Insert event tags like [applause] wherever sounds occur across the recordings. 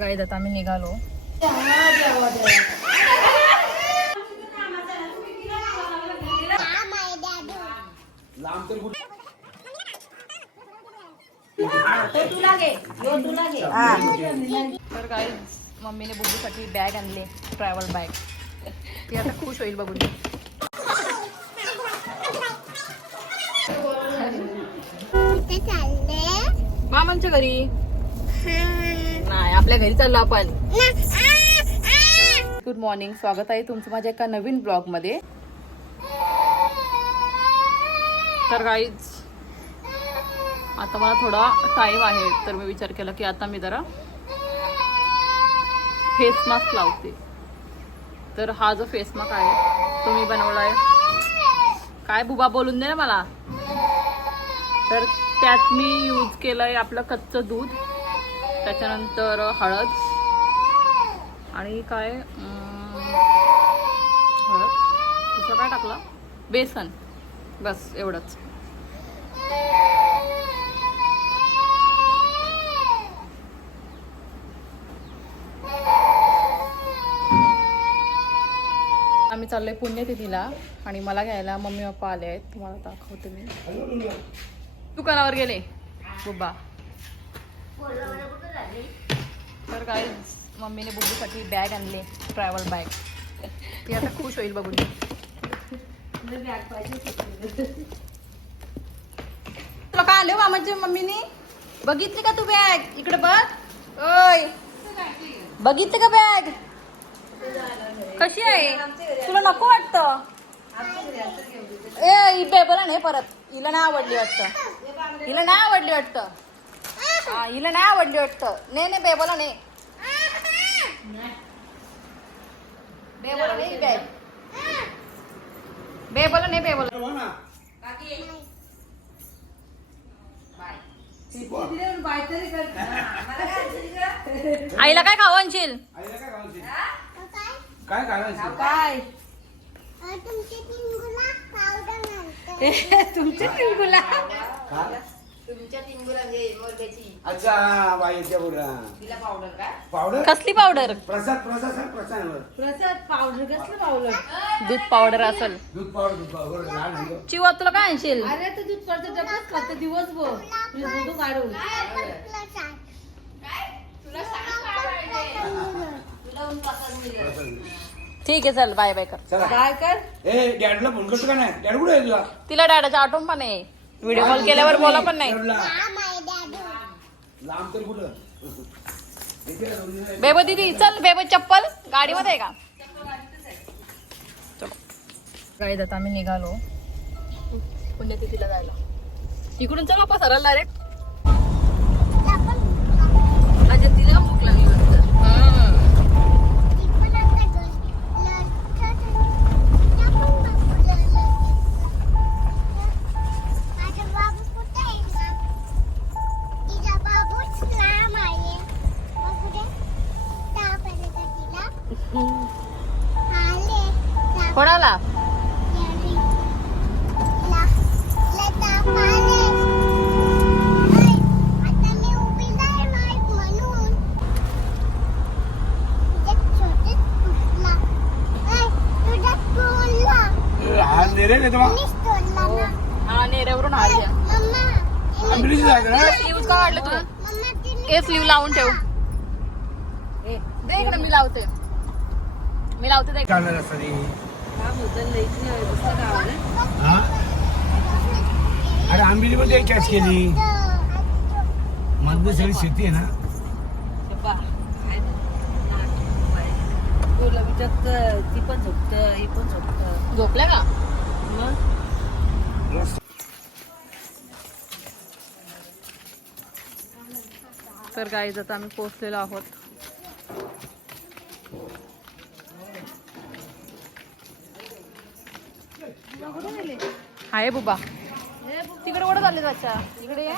गाईत आता आम्ही निघालो. तर काही मम्मीने बुद्धीसाठी बॅग आणली ट्रॅव्हल बॅग ती आता खुश होईल बघून मामांच्या घरी. आपल्या घरी चाललो आपण. गुड मॉर्निंग स्वागत आहे तुमचं माझ्या एका नवीन ब्लॉगमध्ये. तर गाईज आता मला थोडा टाइम आहे. तर मी विचार केला की आता मी जरा फेस मास्क लावते. तर हा जो फेस मास्क आहे तो मी बनवला आहे काय बुबा बोलून दे ना मला. तर त्यात मी यूज केलं आहे आपलं कच्चं दूध. त्याच्यानंतर हळद. आणि काय? हळद. दुसरं काय टाकलं? बेसन. बस एवढंच. आम्ही चाललोय पुण्यतिथीला आणि मला घ्यायला मम्मी पप्पा आले आहेत. तुम्हाला दाखवते मी. दुकानावर गेले. बुब्बा. तर काय मम्मीने बुद्धीसाठी बॅग आणली ट्रॅव्हल बॅग ती आता खुश होईल बघून. तुला काय आले हो मामाच्या मम्मीने? बघितली का तू बॅग इकडे बघ. ओय. बघितली का बॅग कशी आहे? तुला नको वाटतं? ए ही नाही परत. हिला नाही आवडली वाटतं. हिला नाही आवडली वाटतं. हा हिला नाही आवडली वाटतं. नाही नाही बेबला नाही बेबला नाही बॅग बेबला नाही बेबला आईला काय खाऊ आणशील? काय घालायचं काय तुमचे तीन गुलाब [laughs] पावडर अच्छा बाईच्या बुरा पावडर कसली पावडर प्रसाद प्रसाद सांग प्रसाद दूध पावडर असेल. दूध पावडर दूध पावडर लहान आहे गं. चिवा तुला काय आणशील? ठीक आहे चल बाय बाय कर. चला. ए डॅडला फोन करतो का नाही? डॅड कुठे आहे तुला तिला डॅडाचा आठवण पण आहे व्हिडिओ कॉल केल्यावर बोला पण नाही. बेबो दीदी चल बेबो चप्पल. गाडीमध्ये आहे का? चलो. गाईत आता आम्ही निघालो. पुण्यतिथीला जायला. इकडून चला पा सरळ डायरेक्ट हा नेऱ्यावरून स्लीव्ह का? तू? हे स्लीव्ह लावून ठेव. ए, दे इकडे मी लावते. मी लावते दे हा? अरे आंबिली मध्ये कॅच केली. मधली सगळी शेती आहे ना? ती? पण झोपत ही पण झोपत. झोपल्या का? तर गाईज आता आम्ही पोहोचलेलो आहोत. आहे बुबा. तिकडे कुठं चालले बच्चा इकडे ये.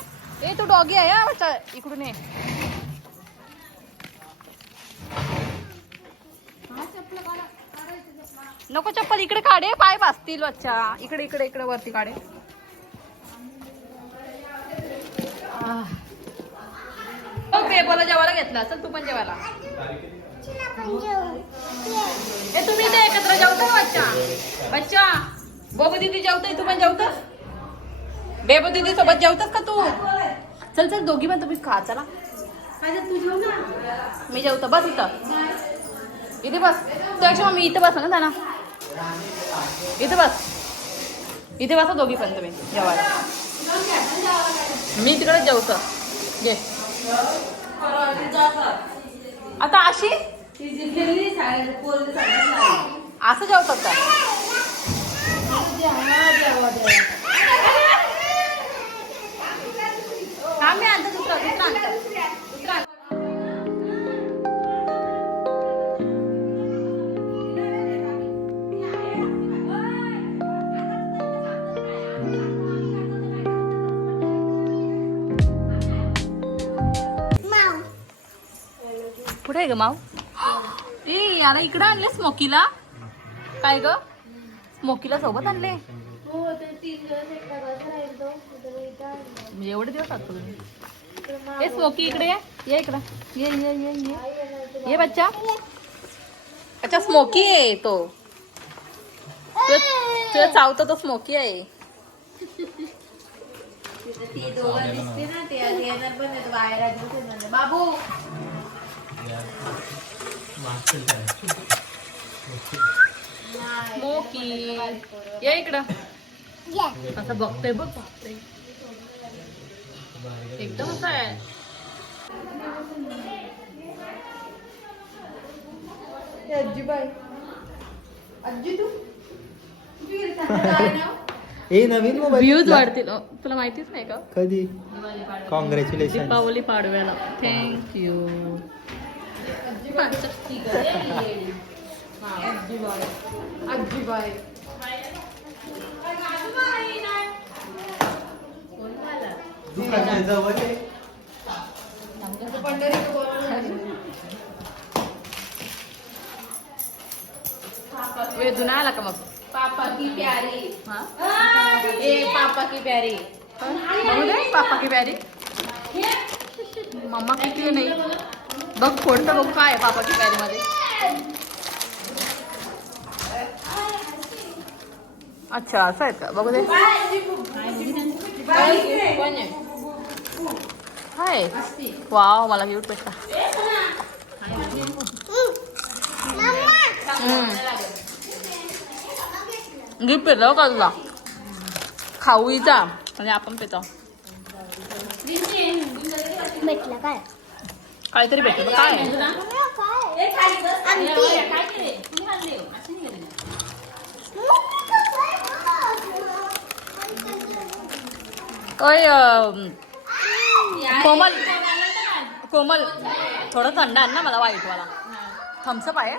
ए तू डॉगी आहे बच्चा इकडून ये. नको चप्पल इकडे काढे पाय भासतील बच्चा इकडे इकडे इकडे वरती काढे. बेबोला जेवायला घेतला चल तू पण जेवायला. ए तुम्ही इथे एकत्र जेवता का बच्चा? बच्चा बोबो दीदी जेवताय तू पण जेवतस? बेबो दीदी सोबत जेवतस का तू? चल चल दोघी पण तुम्ही खा चला. मी जेवतो बस इथं. इथे बस. मग मी इथे बसा ना त्यांना इथे बस. इथे बसा दोघी पण तुम्ही. जेवायला. मी तिकडे जेवतो. घे. आता अशी? असं जेवतात का? हा मी आणतो दुसरा दुसरा दुसरा आणतो. आहे ग माव ए याला इकडं आणले स्मोकीला काय ग? स्मोकीला सोबत आणले? म्हणजे एवढे दिवस असतो ए स्मोकी इकडे ये. ये इकडं. ये ये ये ये. ये बच्चा. अच्छा स्मोकी आहे तो. तुझं चावतो तो स्मोकी आहे. बाबू! स्मोकी ये इकडं. ये. असं बघतोय बघ. बघतोय एकदम असं आहे. हे [laughs] नवीन मोबाईल व्ह्यूज वाढतील. अ, तुला माहितीच नाही का? कधी? कॉंग्रॅच्युलेशन दीपावली पाडव्याला. थँक्यू वेदून आला का मग पापा की प्यारी. हा. ए पापा की प्यारी पापा की प्यारी मम्मा किती नाही? बघ फोडतं बघ काय आहे पापा अच्छा असं आहे का? बघू दे. हाय. वाव मला गिफ्ट भेटला गिफ्ट भेटलं का तुला खाऊचा म्हणजे आपण पेतो भेटलं काय? काहीतरी भेटलं. काय? आहे? ओय अं, कोमल. कोमल थोडं थंड आण ना मला व्हाईटवाला थम्सअप आहे?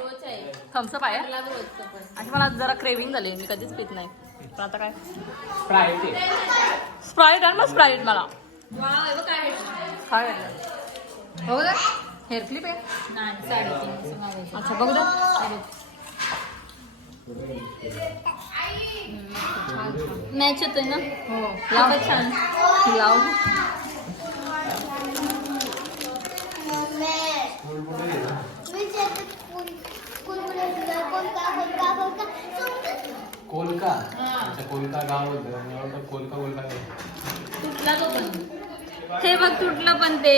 थम्सअप आहे? आणि मला जरा क्रेविंग झाली. मी कधीच पित नाही. पण आता काय? स्प्राईट आण मग स्प्राईट मला. काय बघू दे हेअर क्लिप आहे? अच्छा बघू दे मॅच होतोय ना? हो. लाव छान. लाव मी शेतात कुल- कुलकुले तुला कोलका. कोलका कोलका समजत कोलका अच्छा कोलका गाव होतं. मला वाटतं कोलका कोलका गाव. हे बघ तुटलं पण ते.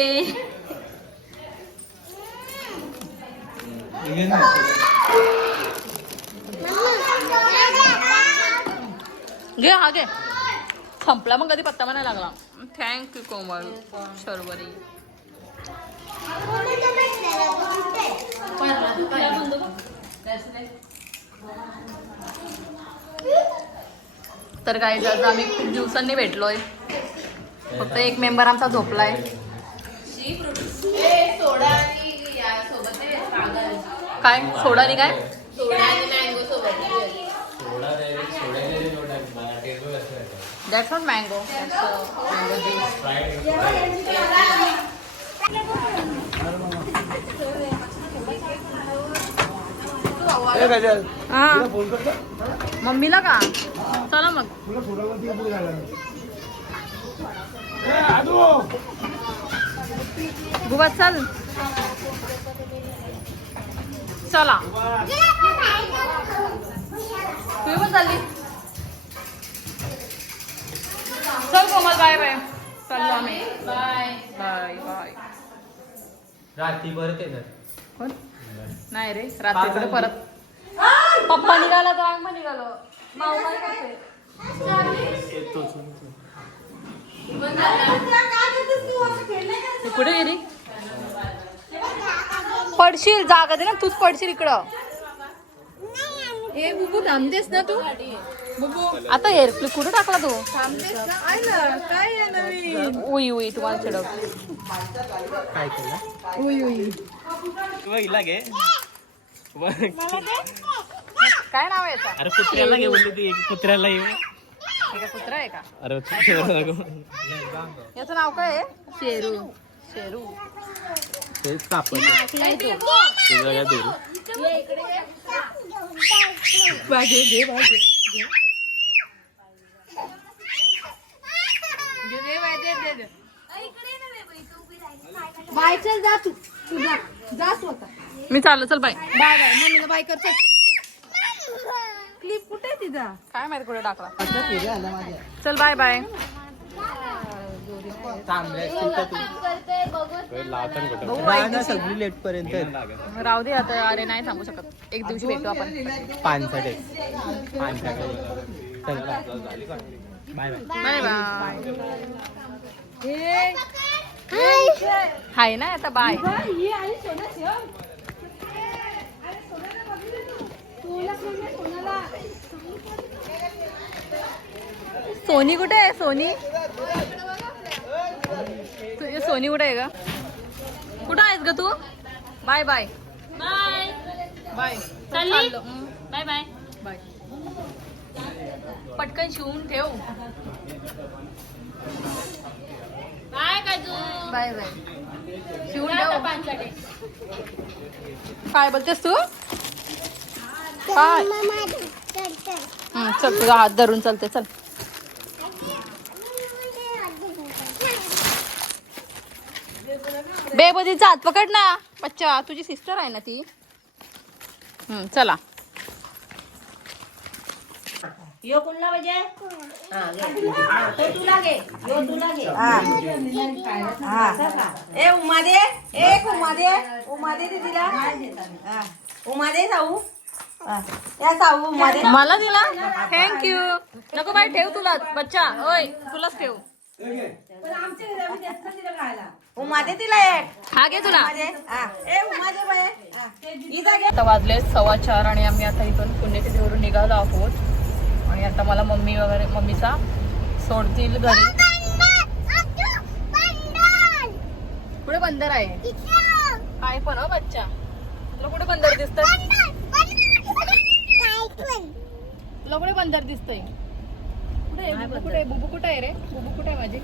घे हा घे. संपला मग कधी पत्ता नाही लागला. Thank you Komal Sharvari. तर काही आज आम्ही खूप दिवसांनी भेटलोय. फक्त एक मेंबर आमचा झोपलाय सोडा आणि या सोबत आहे कागद काय? सोडा आणि काय? दॅट्स नॉट मँगो हा. मम्मीला का? चला मग. बुबा चल. चला. तुम्ही पण चालली. चल कोमल बाय बाय चाललो आम्ही. बाय बाय बाय रात्री परत येणार कोण? नाही रे रात्रीकडे परत. पप्पा निघाला तर आम्ही निघालो. माऊ काय करते कुठे गेली पडशील जागा दे ना तूच पडशील इकडं. ए बुबू थांबतेस ना तू? बुबू. आता हेअर क्लिप कुठे टाकला तू? उई उई तुम्हाला केलं? उई उई. काय नाव आहे याचं? अरे कुत्र्याला घे बोलली ती. कुत्र्याला हे कुत्रा आहे का? अरे याचं नाव काय आहे? शेरू. शेरू. तेच सापडलं तुझं काय दूर बागे घे बागे बाय चल जा तू. तू जा. जा तू आता. मी चाललो चल बाय. Bye bye. मम्मीला बाय कर चल. क्लिप कुठे आहे तिचा? काय माहिती कुठे टाकला. चल बाय बाय. सगळी लेट पर्यंत राहू दे आता अरे नाही सांगू शकत. एक दिवशी भेटू आपण. पानसट पानसट bye bye. Bye bye. Hi. ना आता बाय. सोनी कुठे आहे सोनी? तुझी सोनी कुठे आहे ग कुठं आहेस ग तू? Bye bye. बाय. बाय. चाललो? Bye bye. बाय. पटकन शिवून ठेव. Bye bye bye. शिवून ठेव. काय बोलतेस तू? काय? हं, चल तुझा हात धरून चलते चल. बेबदीचा हात पकड ना. बच्चा तुझी सिस्टर आहे ना ती? हं, चला. यो कुणला पाहिजे हा, घे. हा, तो तुला घे. यो तुला घे. हा. हा. ए उमा दे एक उमा दे उमा दे दीदीला. हा. उमा दे साऊ हा. या साऊ उमा दे मला दिला? थँक्यू नको बाई ठेव तुला. बच्चा ओय तुलाच ठेव. उमा दे तिला एक. हा घे तुला. उमा दे. हा. ए उमा दे बाय हा. इथं घे. आता वाजले सव्वा चार आणि आम्ही आता इथून पुण्यतिथीवरून निघालो आहोत. आणि आता मला मम्मी वगैरे मम्मीचा सोडतील घरी. कुठे बंदर आहे? काय पण हो बच्चा. तुला कुठे बंदर दिसतंय? तुला कुठे बंदर दिसतंय? कुठे? बुबू कुठे आहे? बुबू कुठे आहे रे? बुबू कुठे आहे माझी?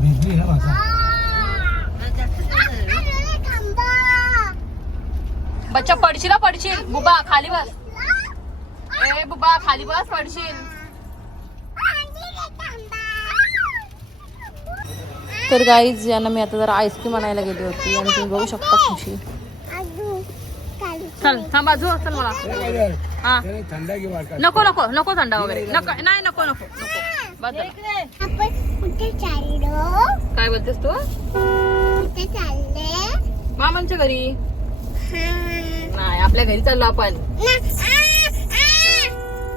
भिजली ना माझा? बच्चा पडशील हा, पडशील. बुबा खाली बस. ए बुबा खाली बस पडशील. तर गाईज यांना मी आता जरा आईस्क्रीम आणायला गेली होती आणि तुम्ही बघू शकता खुशी. चल थांब बाजू चल मला. हा. थंडा की वाट नको नको नको थंडा वगैरे. नको नाही नको नको काय बोलतेस तू? कुठे चालले मामांच्या घरी? हा नाही आपल्या घरी चाललो आपण.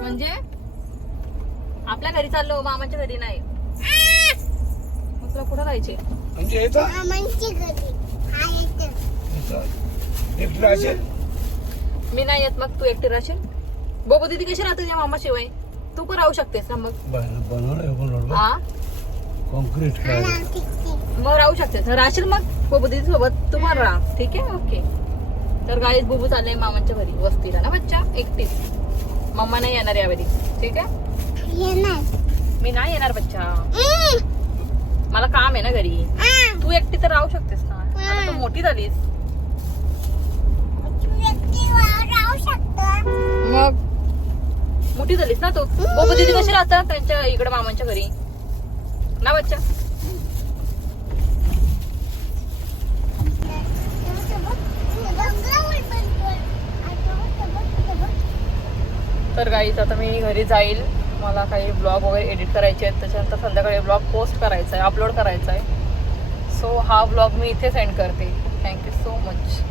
म्हणजे? आपल्या घरी चाललो मामाच्या घरी नाही. तुला कुठं जायचे? म्हणजे येतं मामांची घरी. हा येतं. एकटं असेल मी नाही येत मग तू एकटी राहशील? बोबो दिदी कशी राहते तुझ्या मामाशिवाय? तू पण राहू शकतेस ना मग. बनवलं आपण रोड हा कॉन्क्रीट. मग राहू शकतेस. राहशील मग बोबो दिदी सोबत? तू पण राहा. ठीक आहे? ओके. तर गाईत बुबू चालले मामांच्या घरी. वस्तीला ना बच्चा एकटीच. मम्मा नाही येणार यावेळी. ठीक आहे? येणार. मी नाही येणार बच्चा. हम्म. मला काम आहे ना घरी. तू एकटी तर राहू शकतेस ना. आता तू मोठी झालीस मग? मोठी झालीस ना तू? बाबा दिदी कशी राहतात त्यांच्या इकडे मामांच्या घरी? ना बच्चा? तर गाईच आता मी घरी जाईल. मला काही ब्लॉग वगैरे एडिट करायचे आहेत त्याच्यानंतर संध्याकाळी ब्लॉग पोस्ट करायचा आहे अपलोड करायचा आहे. सो हा ब्लॉग मी इथे सेंड करते. Thank you so much